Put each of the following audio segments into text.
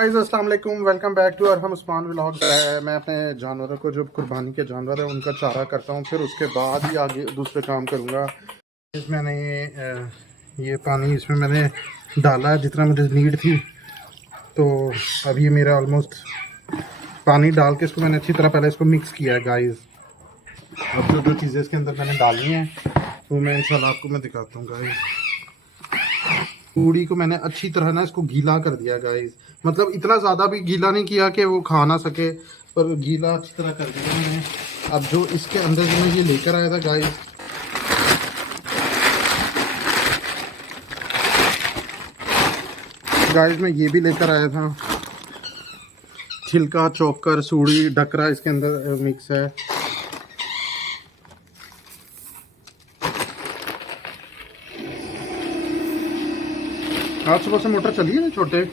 Guys अस्सलाम वालेकुम, welcome back to Arham Usman vlogs. मैं अपने जानवरों को, जो कुर्बानी के जानवर है, उनका चारा करता हूँ, फिर उसके बाद ही आगे दूसरे काम करूँगा। मैंने ये पानी इसमें मैंने डाला है जितना मुझे नीड थी। तो अब ये मेरा ऑलमोस्ट पानी डाल के इसको मैंने अच्छी तरह पहले इसको मिक्स किया है गाइस। अब जो चीज़ें इसके अंदर मैंने डाली हैं वो मैं इंशाल्लाह आपको मैं दिखाता हूँ गाइस। पूड़ी को मैंने अच्छी तरह ना इसको गीला कर दिया गाइस, मतलब इतना ज़्यादा भी गीला नहीं किया कि वो खा ना सके, पर गीला अच्छी तरह कर दिया मैंने। अब जो इसके अंदर जो मैं ये लेकर आया था गाइस मैं ये भी लेकर आया था, छिलका, चोकर, सूड़ी, डकरा इसके अंदर मिक्स है। आज सुबह से मोटर चली है छोटे?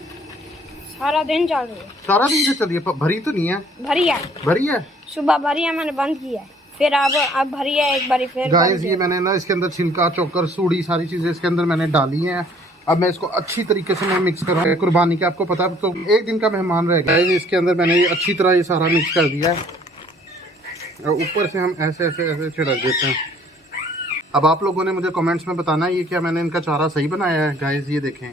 सारा दिन चल रही है। सारा दिन से चली है? भरी तो नहीं है? भरी है। भरी है? सुबह भरी है, मैंने बंद किया है, फिर अब भरी है एक बारी फिर। गाइस ये मैंने ना इसके अंदर छिलका, चोकर, सूड़ी सारी चीजें इसके अंदर मैंने डाली हैं। अब मैं इसको अच्छी तरीके से मैं मिक्स करूँगा। कुर्बानी के आपको पता है तो एक दिन का मेहमान रहेगा। गाइस इसके अंदर मैंने ये अच्छी तरह ये सारा मिक्स कर दिया है और ऊपर से हम ऐसे ऐसे ऐसे छिड़क देते हैं। अब आप लोगों ने मुझे कमेंट्स में बताना है ये क्या मैंने इनका चारा सही बनाया है। गाइस ये देखें,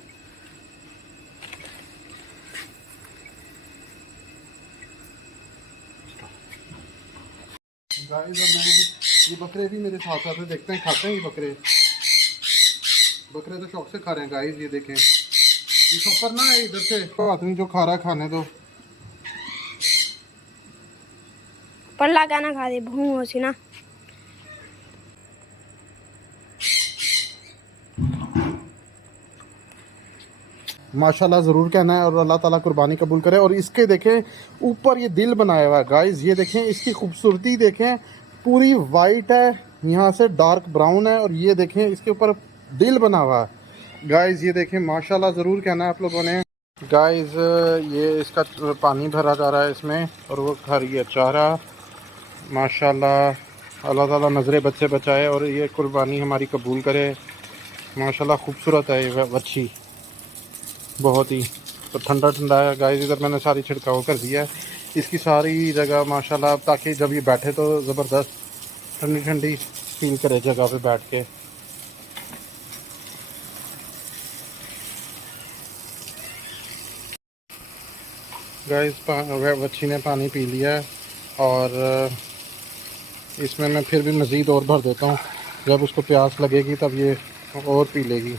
गाइस अब मैं ये बकरे भी मेरे साथ साथ देखते हैं, खाते हैं ये बकरे। बकरे तो शौक से खा रहे हैं गाइस, ये देखें। ये सफर ना है इधर से, तो आदमी जो खा रहा है खाने दो। पल्ला गाना खा दे भूं होसी ना। माशाल्लाह ज़रूर कहना है और अल्लाह ताला कुर्बानी कबूल करे। और इसके देखें ऊपर ये दिल बनाया हुआ है गाइस, ये देखें इसकी खूबसूरती देखें, पूरी वाइट है, यहाँ से डार्क ब्राउन है और ये देखें इसके ऊपर दिल बना हुआ है गाइस। ये देखें माशाल्लाह ज़रूर कहना है आप लोगों ने। गाइस ये इसका पानी भरा जा रहा है इसमें और वो खा रही है चारा। माशाल्लाह अल्लाह ताला नज़रे बच्चे बचाए और ये कुर्बानी हमारी कबूल करे। माशाल्लाह खूबसूरत है ये बच्ची, बहुत ही। तो ठंडा ठंडा है गाइस, इधर मैंने सारी छिड़काव कर दिया है इसकी सारी जगह माशाल्लाह, ताकि जब ये बैठे तो ज़बरदस्त ठंडी ठंडी फील करे जगह पे बैठ के। गाइस बच्ची ने पानी पी लिया है और इसमें मैं फिर भी मज़ीद और भर देता हूँ। जब उसको प्यास लगेगी तब ये और पी लेगी।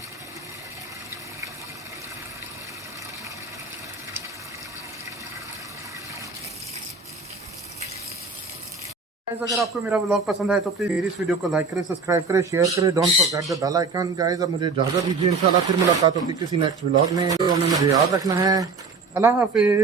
गाइस अगर आपको मेरा व्लॉग पसंद आए तो प्लीज़ मेरी इस वीडियो को लाइक करें, सब्सक्राइब करें, शेयर करें, don't forget the bell icon. Guys अब मुझे इजाज़त दीजिए, इंशाल्लाह फिर मुलाकात होगी किसी नेक्स्ट व्लॉग में। तो हमें मुझे याद रखना है। अल्लाह हाफिज़।